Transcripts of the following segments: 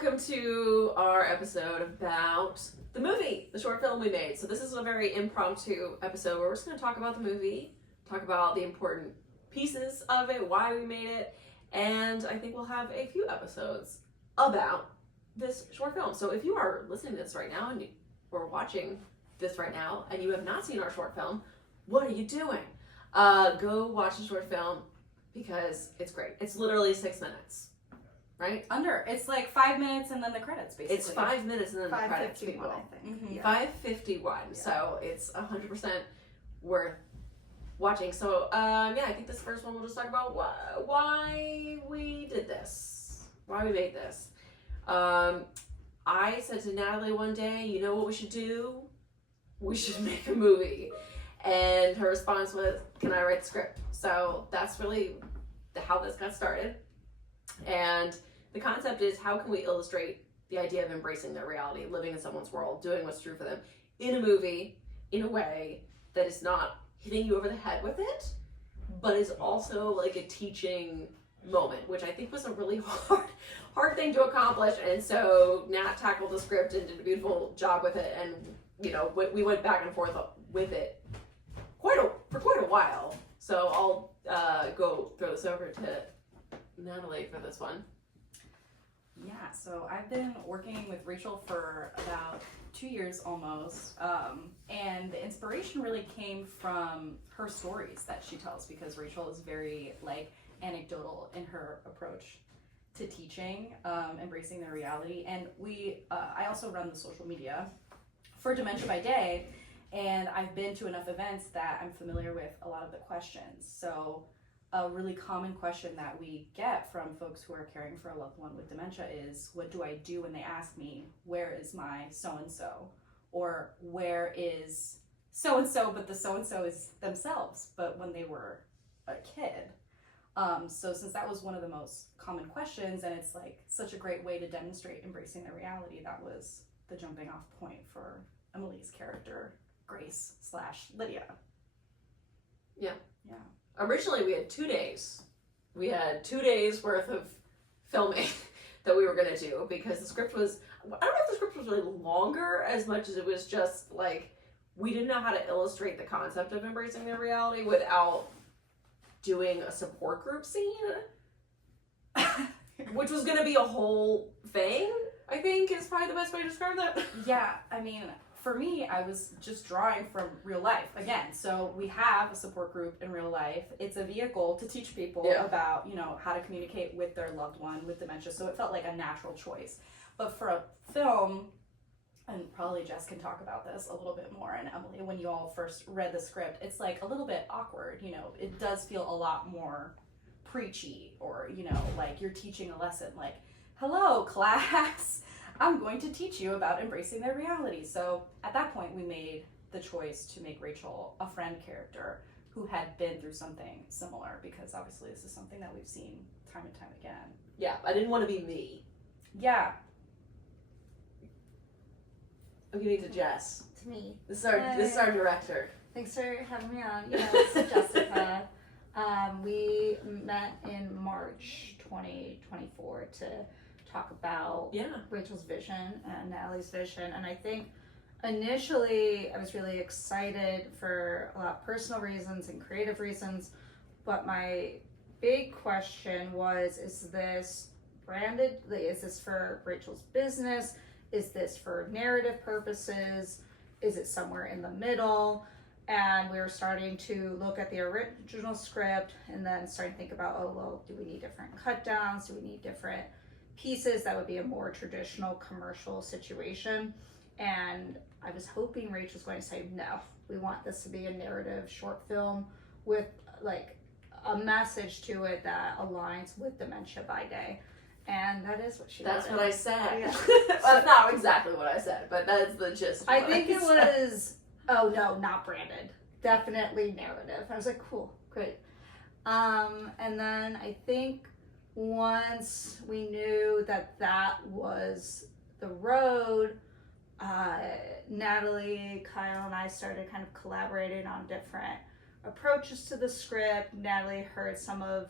welcome to our episode about the movie, the short film we made. So this is a very impromptu episode where we're just going to talk about the movie, talk about the important pieces of it, why we made it, and I think we'll have a few episodes about this short film. So if you are listening to this right now or watching this right now and you have not seen our short film, what are you doing? Go watch the short film because it's great. It's literally 6 minutes. Right? It's like 5 minutes and then the credits, basically. It's 5 minutes and then the credits. 5:51, I think. Mm-hmm. Yeah. 5:51. Yeah. So it's 100% worth watching. So I think this first one we'll just talk about why we did this, why we made this. I said to Natalie one day, you know what we should do? We should make a movie. And her response was, can I write the script? So that's really how this got started. And the concept is, how can we illustrate the idea of embracing their reality, living in someone's world, doing what's true for them in a movie, in a way that is not hitting you over the head with it, but is also like a teaching moment, which I think was a really hard thing to accomplish. And so Nat tackled the script and did a beautiful job with it. And, you know, we went back and forth with it for quite a while. So I'll go throw this over to Natalie for this one. Yeah, so I've been working with Rachael for about 2 years almost, and the inspiration really came from her stories that she tells, because Rachael is very anecdotal in her approach to teaching, embracing their reality. And I also run the social media for Dementia by Day, and I've been to enough events that I'm familiar with a lot of the questions. So a really common question that we get from folks who are caring for a loved one with dementia is, what do I do when they ask me, where is my so-and-so? Or where is so-and-so, but the so-and-so is themselves, but when they were a kid. So since that was one of the most common questions, and it's such a great way to demonstrate embracing their reality, that was the jumping off point for Emily's character, Grace/Lydia. Yeah. Yeah. Originally, we had 2 days. We had 2 days worth of filming that we were going to do, because the script was, I don't know if the script was really longer as much as it was just we didn't know how to illustrate the concept of embracing their reality without doing a support group scene, which was going to be a whole thing, I think is probably the best way to describe that. Yeah, I mean, for me, I was just drawing from real life again. So we have a support group in real life. It's a vehicle to teach people about, how to communicate with their loved one with dementia. So it felt like a natural choice. But for a film, and probably Jess can talk about this a little bit more, and Emily, when you all first read the script, it's a little bit awkward. It does feel a lot more preachy, or, you're teaching a lesson, hello, class. I'm going to teach you about embracing their reality. So at that point, we made the choice to make Rachael a friend character who had been through something similar, because obviously this is something that we've seen time and time again. Yeah, I didn't want to be me. Yeah. I'm giving it to Jess. It's me. This is our director. Thanks for having me on. This is Jessica. We met in March 2024 to talk about Rachel's vision and Natalie's vision. And I think initially I was really excited for a lot of personal reasons and creative reasons. But my big question was, is this branded? Is this for Rachel's business? Is this for narrative purposes? Is it somewhere in the middle? And we were starting to look at the original script and then starting to think about, do we need different cut downs? Do we need different pieces that would be a more traditional commercial situation? And I was hoping Rachel was going to say, no, we want this to be a narrative short film with a message to it that aligns with Dementia by Day. And that is what she That's wanted. what I said. Yeah. Well, that's not exactly what I said, but that's the gist. I think it was, oh no, not branded. Definitely narrative. I was like, cool, great. And then I think once we knew that was the road, Natalie, Kyle, and I started kind of collaborating on different approaches to the script. Natalie heard some of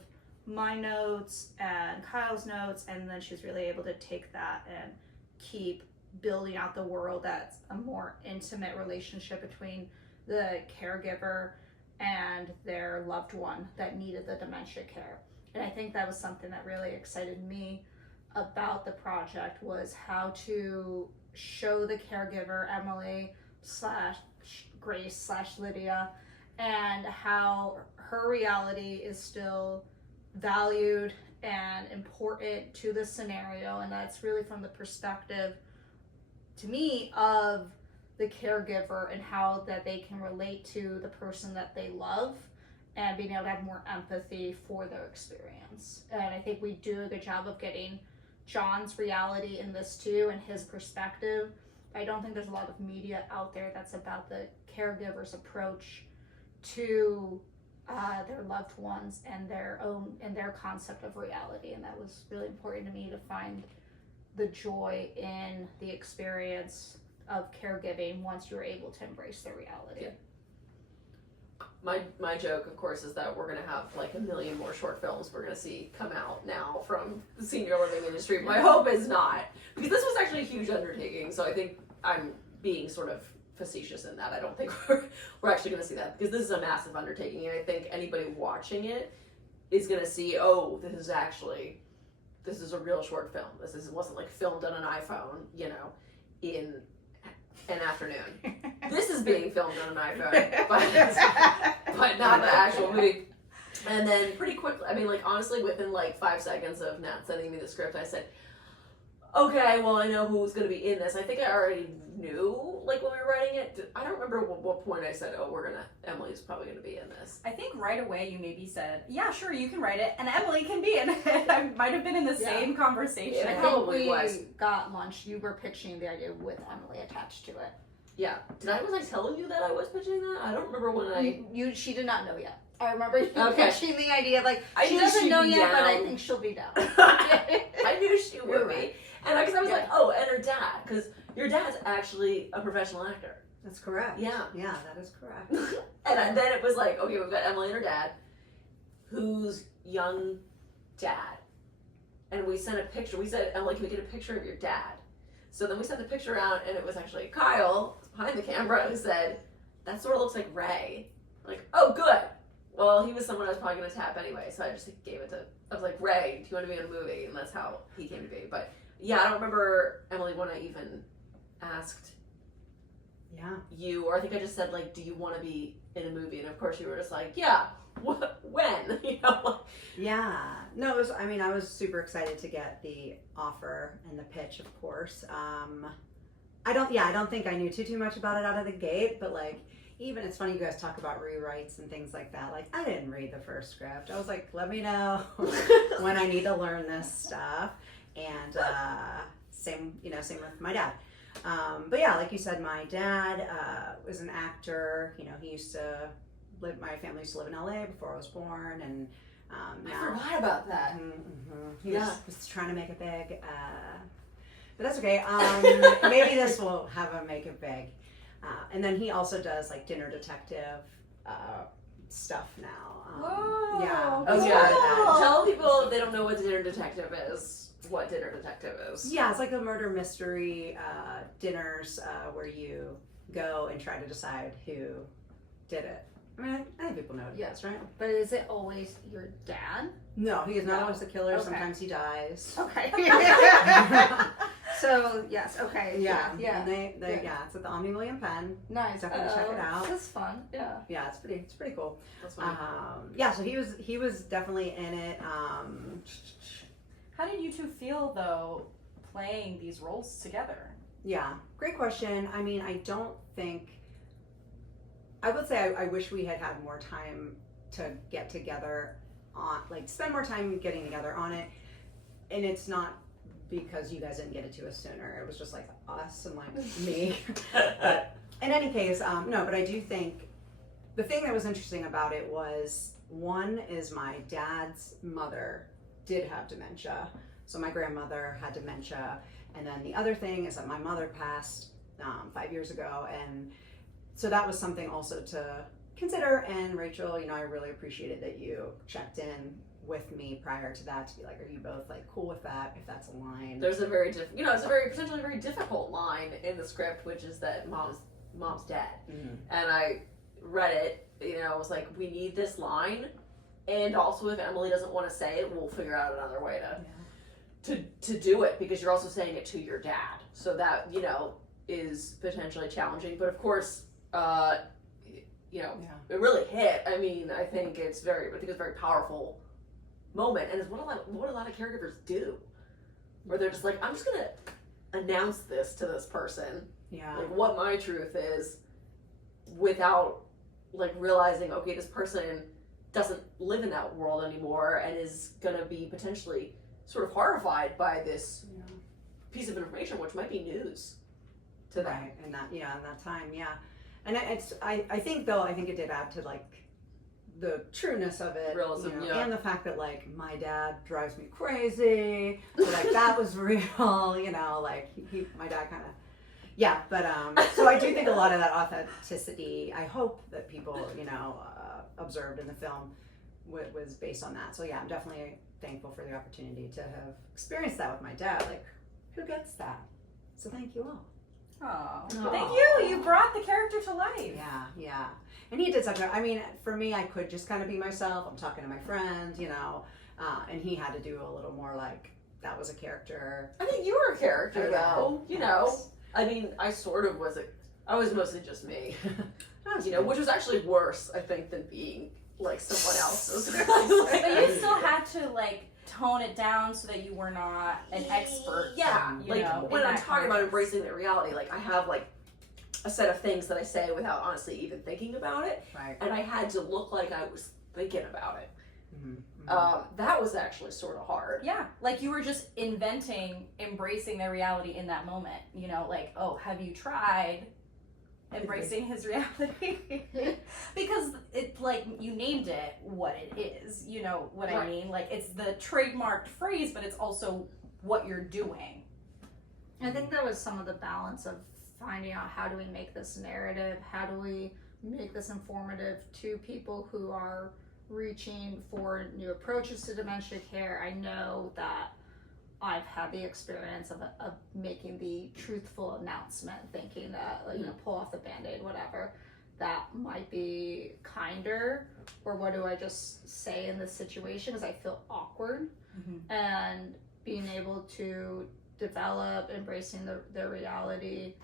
my notes and Kyle's notes, and then she was really able to take that and keep building out the world that's a more intimate relationship between the caregiver and their loved one that needed the dementia care. And I think that was something that really excited me about the project, was how to show the caregiver, Emily / Grace / Lydia, and how her reality is still valued and important to the scenario. And that's really from the perspective, to me, of the caregiver and how that they can relate to the person that they love and being able to have more empathy for their experience. And I think we do a good job of getting John's reality in this too, and his perspective. I don't think there's a lot of media out there that's about the caregiver's approach to their loved ones and their concept of reality. And that was really important to me, to find the joy in the experience of caregiving once you're able to embrace the reality. Yeah. My joke, of course, is that we're going to have like a million more short films we're going to see come out now from the senior living industry. My hope is not, because this was actually a huge undertaking, so I think I'm being sort of facetious in that. I don't think we're actually going to see that, because this is a massive undertaking, and I think anybody watching it is going to see, oh, this is a real short film. It wasn't like filmed on an iPhone, in an afternoon. This is being filmed on an iPhone, but not the actual movie. And then pretty quickly, I mean, like, honestly, within like 5 seconds of Nat sending me the script, I said, okay, well, I know who's going to be in this. I think I already knew, like, when we were writing it. I don't remember what point I said, oh, Emily's probably going to be in this. I think right away you maybe said, yeah, sure, you can write it, and Emily can be in it. I might have been in the same conversation. Yeah, I probably think we was. got lunch. You were pitching the idea with Emily attached to it. Yeah. Was I telling you that I was pitching that? I don't remember when She did not know yet. I remember you Okay. pitching the idea, like, I she knew doesn't she'd know be yet, but I down. think she'll be down. I knew she would be. Right. And because I was like, oh, and her dad, because your dad's actually a professional actor. That's correct. Yeah. Yeah, that is correct. And then it was like, okay, we've got Emily and her dad, who's young dad. And we sent a picture. We said, Emily, can we get a picture of your dad? So then we sent the picture out, and it was actually Kyle behind the camera who said, that sort of looks like Ray. I'm like, oh, good. Well, he was someone I was probably going to tap anyway, so I just gave it to, I was like, Ray, do you want to be in a movie? And that's how he came to be. But yeah, I don't remember, Emily, when I even asked you, or I think I just said, like, do you want to be in a movie? And of course you were just like, yeah, when? Yeah. No, I was super excited to get the offer and the pitch, of course. I don't think I knew too much about it out of the gate, but like, even it's funny you guys talk about rewrites and things like that. Like, I didn't read the first script. I was like, let me know when I need to learn this stuff. And same with my dad. But yeah, like you said, my dad was an actor. He used to my family used to live in LA before I was born, and I forgot about that. He was trying to make it big. But that's okay. Maybe this will have him make it big. And then he also does like dinner detective stuff now. Whoa. Yeah. Oh, he's yeah. part of that. Tell people if they don't know what Dinner Detective is, what Dinner Detective is. Yeah, it's like a murder mystery dinners where you go and try to decide who did it. I mean, I think people know what it is, right? But is it always your dad? No, he is not No. always the killer. Okay. Sometimes he dies. Okay. So, yes, okay. Yeah. Yeah. And they it's at the Omni William Penn. Nice. Definitely check it out. That's fun. Yeah. Yeah, it's pretty cool. That's funny. So he was definitely in it. How did you two feel, though, playing these roles together? Yeah, great question. I mean, I would say I wish we had more time to get together on, like, spend more time getting together on it. And it's not because you guys didn't get it to us sooner. It was just like us and like me. But in any case, no, but I do think the thing that was interesting about it was, one is my dad's mother did have dementia. So my grandmother had dementia. And then the other thing is that my mother passed 5 years ago. And so that was something also to consider. And Rachel, I really appreciated that you checked in with me prior to that to be like, are you both like cool with that if that's a line? There's a very it's a very potentially very difficult line in the script, which is that mom's dead. Mm-hmm. And I read it, I was like, we need this line, and also if Emily doesn't want to say it, we'll figure out another way to do it, because you're also saying it to your dad, so that is potentially challenging. But of course, it really hit. I mean, I think it's a very powerful moment, and it's what a lot of caregivers do, where they're just like, I'm just gonna announce this to this person, like what my truth is, without like realizing, okay, this person doesn't live in that world anymore and is gonna be potentially sort of horrified by this piece of information, which might be news to them. Right, and that in that time, and I think it did add to like the trueness of it, realism, and the fact that like my dad drives me crazy, so like that was real, like my dad kind of, but so I do think a lot of that authenticity, I hope that people observed in the film was based on that. So yeah, I'm definitely thankful for the opportunity to have experienced that with my dad. Like, who gets that? So thank you all. Oh, thank you. You brought the character to life. Yeah. And he did such a, I mean, for me, I could just kind of be myself. I'm talking to my friend, and he had to do a little more like, that was a character. I think you were a character, though. I mean, I sort of was I was mostly just me, which was actually worse, I think, than being like someone else's. But you still had to like tone it down so that you were not an expert. Yeah, when I'm talking about embracing the reality, like I have like a set of things that I say without honestly even thinking about it, right? And I had to look like I was thinking about it. Mm-hmm. That was actually sort of hard. Yeah, like you were just embracing their reality in that moment. Like, oh, have you tried embracing his reality? Because it's like you named it what it is. You know what I mean? Like it's the trademarked phrase, but it's also what you're doing. I think that was some of the balance of finding out, how do we make this narrative? How do we make this informative to people who are reaching for new approaches to dementia care? I know that I've had the experience of making the truthful announcement, thinking that pull off the Band-Aid, whatever, that might be kinder, or what do I just say in this situation because I feel awkward, and being able to develop embracing the reality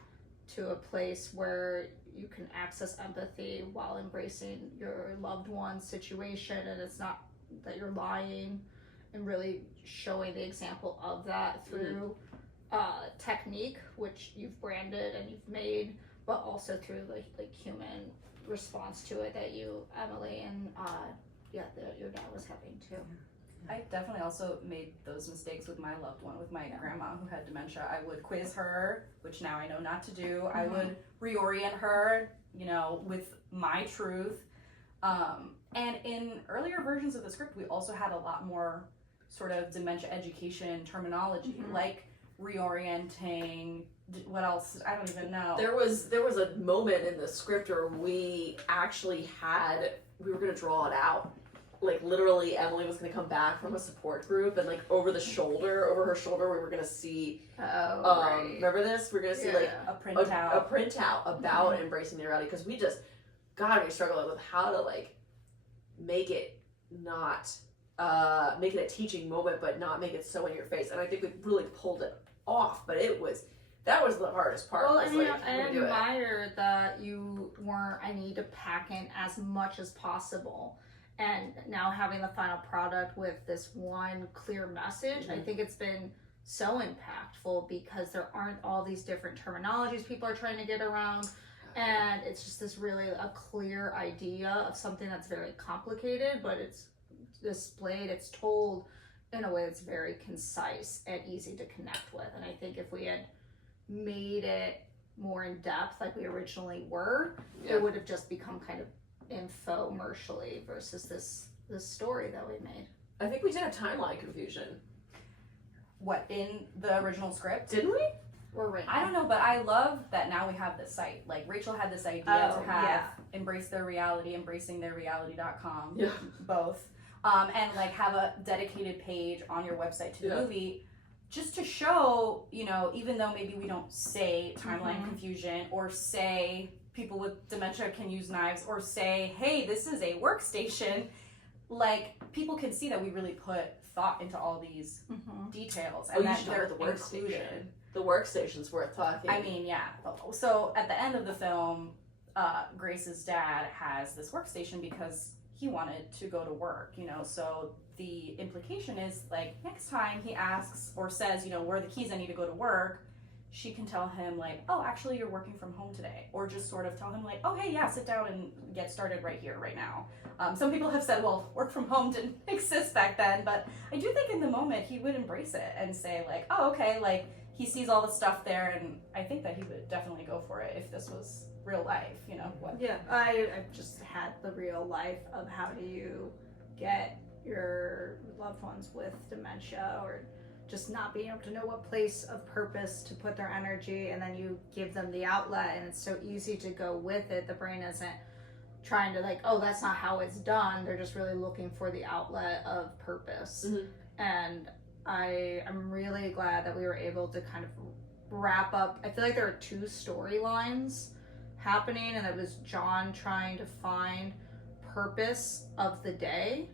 to a place where you can access empathy while embracing your loved one's situation, and it's not that you're lying, and really showing the example of that through technique, which you've branded and you've made, but also through like human response to it that you, Emily, and your dad was having too. I definitely also made those mistakes with my loved one, with my grandma who had dementia. I would quiz her, which now I know not to do. I would reorient her, with my truth. And in earlier versions of the script, we also had a lot more sort of dementia education terminology, like reorienting. What else? I don't even know. There was a moment in the script where we actually we were going to draw it out. Like literally, Emily was going to come back from a support group, and like over her shoulder, we were going to see. Remember this? We're going to see like a printout about embracing the reality, because we struggled with how to like make it not make it a teaching moment, but not make it so in your face. And I think we really pulled it off, but that was the hardest part. Well, and I admire that you weren't, I need to pack in as much as possible. And now having the final product with this one clear message, I think it's been so impactful because there aren't all these different terminologies people are trying to get around. And it's just this really a clear idea of something that's very complicated, but it's displayed, it's told in a way that's very concise and easy to connect with. And I think if we had made it more in depth like we originally were, it would have just become kind of infomercially versus this story that we made. I think we did a timeline confusion. What, in the original script? Didn't we? I don't know, but I love that now we have this site. Like Rachael had this idea to have embracing their reality.com, both. and like have a dedicated page on your website to the movie, just to show, you know, even though maybe we don't say timeline confusion or say people with dementia can use knives or say, hey, this is a workstation, like people can see that we really put thought into all these details and that they're included. The workstation's worth talking. I mean, yeah. So at the end of the film, Grace's dad has this workstation because he wanted to go to work, you know. So the implication is like next time he asks or says, you know, where are the keys, I need to go to work, she can tell him like, oh, actually you're working from home today, or just sort of tell him like, oh, hey, yeah, sit down and get started right here, right now. Some people have said, well, work from home didn't exist back then, but I do think in the moment he would embrace it and say like, oh, okay, like he sees all the stuff there, and I think that he would definitely go for it if this was real life, you know. What? Yeah, I've just had the real life of how do you get your loved ones with dementia or just not being able to know what place of purpose to put their energy, and then you give them the outlet and it's so easy to go with it. The brain isn't trying to like, oh, that's not how it's done. They're just really looking for the outlet of purpose. And I'm really glad that we were able to kind of wrap up. I feel like there are two storylines happening, and it was John trying to find purpose of the day,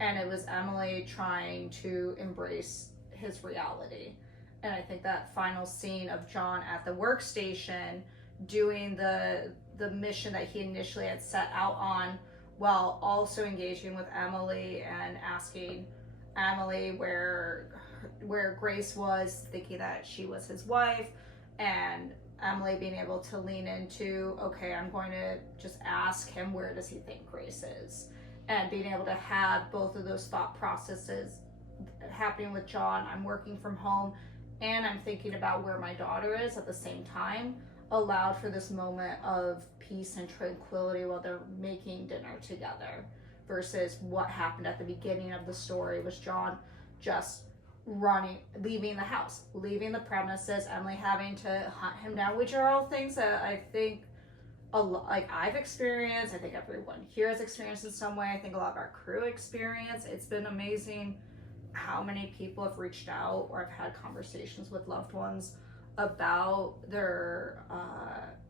and it was Emily trying to embrace his reality. And I think that final scene of John at the workstation doing the mission that he initially had set out on, while also engaging with Emily and asking Emily where Grace was, thinking that she was his wife, and Emily being able to lean into, okay, I'm going to just ask him, where does he think Grace is? And being able to have both of those thought processes happening with John. I'm working from home and I'm thinking about where my daughter is at the same time, allowed for this moment of peace and tranquility while they're making dinner together, versus what happened at the beginning of the story was John just leaving the house, leaving the premises, Emily having to hunt him down, which are all things that I think like I've experienced. I think everyone here has experienced in some way. I think a lot of our crew experience. It's been amazing how many people have reached out or have had conversations with loved ones about their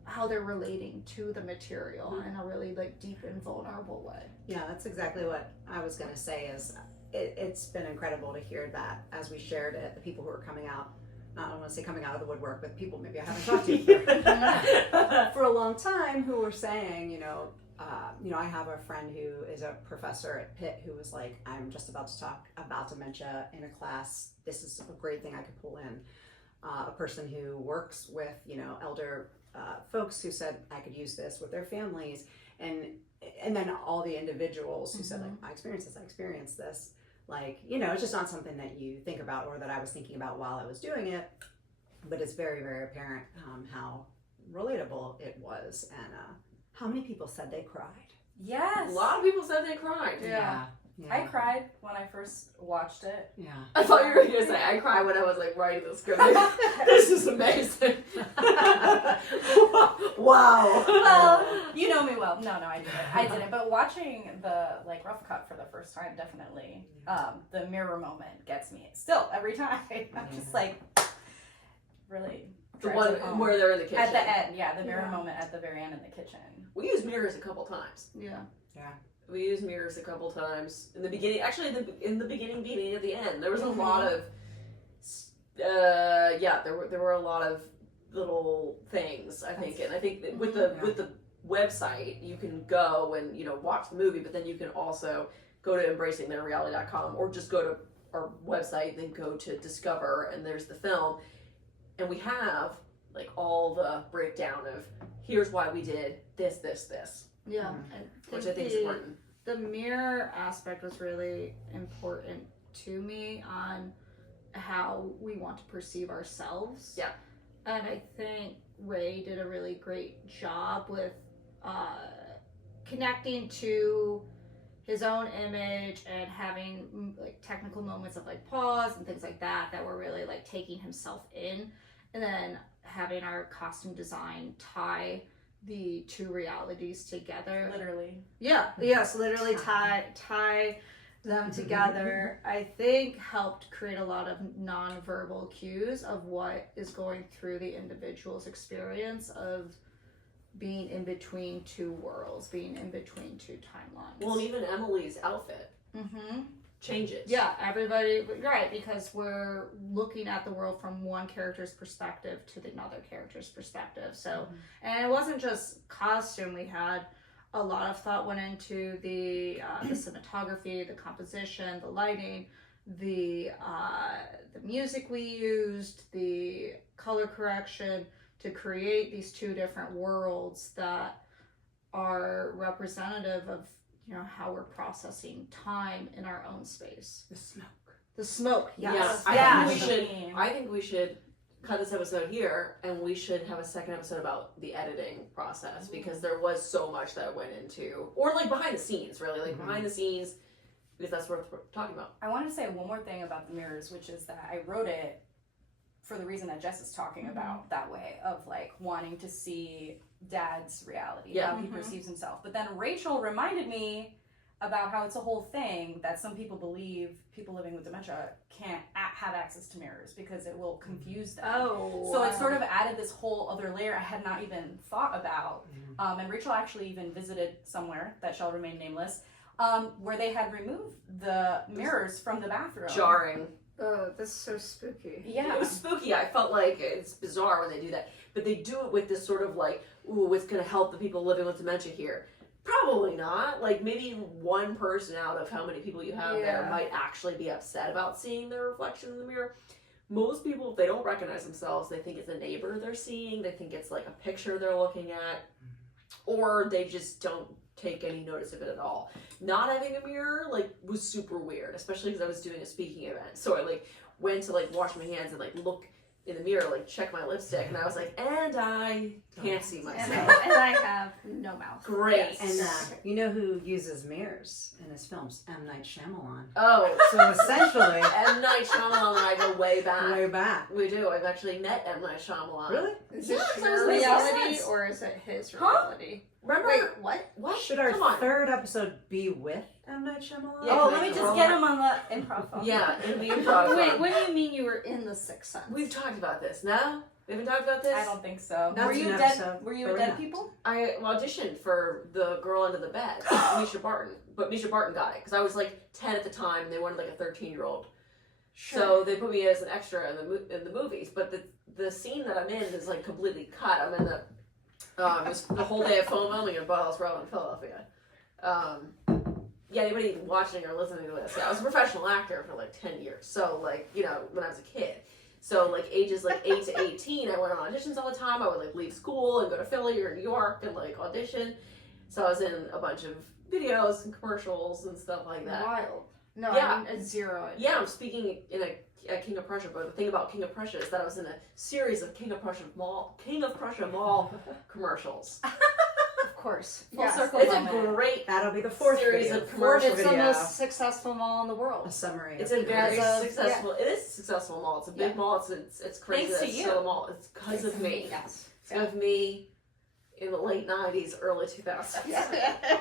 how they're relating to the material in a really like deep and vulnerable way. Yeah, that's exactly what I was going to say. Is it's been incredible to hear that as we shared it, the people who are coming out, I don't want to say coming out of the woodwork, but people maybe I haven't talked to for a long time who were saying, you know, I have a friend who is a professor at Pitt who was like, I'm just about to talk about dementia in a class. This is a great thing I could pull in. A person who works with, elder folks who said I could use this with their families, and then all the individuals who said like, I experienced this. Like, it's just not something that you think about or that I was thinking about while I was doing it, but it's very, very apparent how relatable it was, and how many people said they cried. Yes. A lot of people said they cried. Yeah. I cried when I first watched it. Yeah. I thought you were going to say I cried when I was like writing the script. This is amazing. Wow. Well, you know me well. No, I didn't. But watching the rough cut for the first time, definitely, the mirror moment gets me still every time. I'm just like, really. The one where they're in the kitchen. At the end, the mirror moment at the very end in the kitchen. We used mirrors a couple times. Yeah. We used mirrors a couple times in the beginning. Actually, in the beginning at the end, there was a lot of. There were a lot of little things, I think, and I think that with the website you can go and watch the movie, but then you can also go to embracingtheirreality.com or just go to our website, then go to Discover, and there's the film, and we have like all the breakdown of here's why we did this. Yeah, which I think is important. The mirror aspect was really important to me on how we want to perceive ourselves. Yeah. And I think Ray did a really great job with connecting to his own image and having like technical moments of like pause and things like that were really like taking himself in, and then having our costume design tie the two realities together. Literally. Yeah. Yes. Literally tie them together, I think helped create a lot of nonverbal cues of what is going through the individual's experience of being in between two worlds, being in between two timelines. Well, and even Emily's outfit changes. Yeah, everybody, right, because we're looking at the world from one character's perspective to another character's perspective. So, and it wasn't just costume. We had a lot of thought went into the cinematography, the composition, the lighting, the music we used, the color correction to create these two different worlds that are representative of, you know, how we're processing time in our own space. The smoke, yes. Yeah, I think we should cut this episode here, and we should have a second episode about the editing process, because there was so much that went into, or like behind the scenes, really, like behind the scenes, because that's what we're talking about. I want to say one more thing about the mirrors, which is that I wrote it for the reason that Jess is talking about, that way of like wanting to see Dad's reality, how he perceives himself. But then Rachel reminded me about how it's a whole thing that some people believe people living with dementia can't have access to mirrors because it will confuse them. So it sort of added this whole other layer I had not even thought about. And Rachel actually even visited somewhere that shall remain nameless, where they had removed the mirrors from the bathroom. Jarring. Oh, that's so spooky. Yeah. It was spooky. I felt like it's bizarre when they do that. But they do it with this sort of like, ooh, it's going to help the people living with dementia here. Probably not. Like, maybe one person out of how many people you have there might actually be upset about seeing their reflection in the mirror. Most people, if they don't recognize themselves, they think it's a neighbor they're seeing. They think it's like a picture they're looking at. Or they just don't take any notice of it at all. Not having a mirror, like, was super weird, especially because I was doing a speaking event. So I, like, went to, like, wash my hands and, like, look in the mirror, like, check my lipstick, and I was like, and I can't see myself. And I have no mouth. Great. And you know who uses mirrors in his films? M. Night Shyamalan. Oh. So essentially... M. Night Shyamalan and I go way back. Way back. We do. I've actually met M. Night Shyamalan. Really? Is it Yes, your it makes reality sense. or is it his reality? Remember? Wait, what? What? Should our Come on. third episode be with M. Night Shyamalan? Yeah, Oh, can let I me throw just get it? him on the improv phone. Yeah, in the improv. Wait, what do you mean you were in The Sixth Sense? We've talked about this. No? We haven't talked about this? I don't think so. That's Were you an dead? episode, Were you but a we're dead not. people? I auditioned for the girl under the bed, Misha Barton. But Misha Barton got it, because I was like 10 at the time, and they wanted like a 13-year-old. So they put me as an extra in the movies. But the scene that I'm in is like completely cut. I'm in the... it was the whole day of phone filming in Bottoms Row in Philadelphia. Yeah, anybody watching or listening to this, I was a professional actor for like 10 years. So, like, you know, when I was a kid. So, like, ages like 8 to 18, I went on auditions all the time. I would, like, leave school and go to Philly or New York and, like, audition. So I was in a bunch of videos and commercials and stuff like that. Wild. No, Yeah. I mean, zero. Yeah, I'm speaking in a King of Prussia, but the thing about King of Prussia is that I was in a series of King of Prussia Mall commercials. Of course. Full Yes. circle It's a moment. great That'll be the fourth series video. of commercial It's the video. most successful mall in the world. A summary. It's of a very As of- successful. It is a successful mall. It's a big mall. It's crazy. Thanks to that it's you. still a mall. It's because of me. Yes. It's because of me in the late '90s, early 2000s.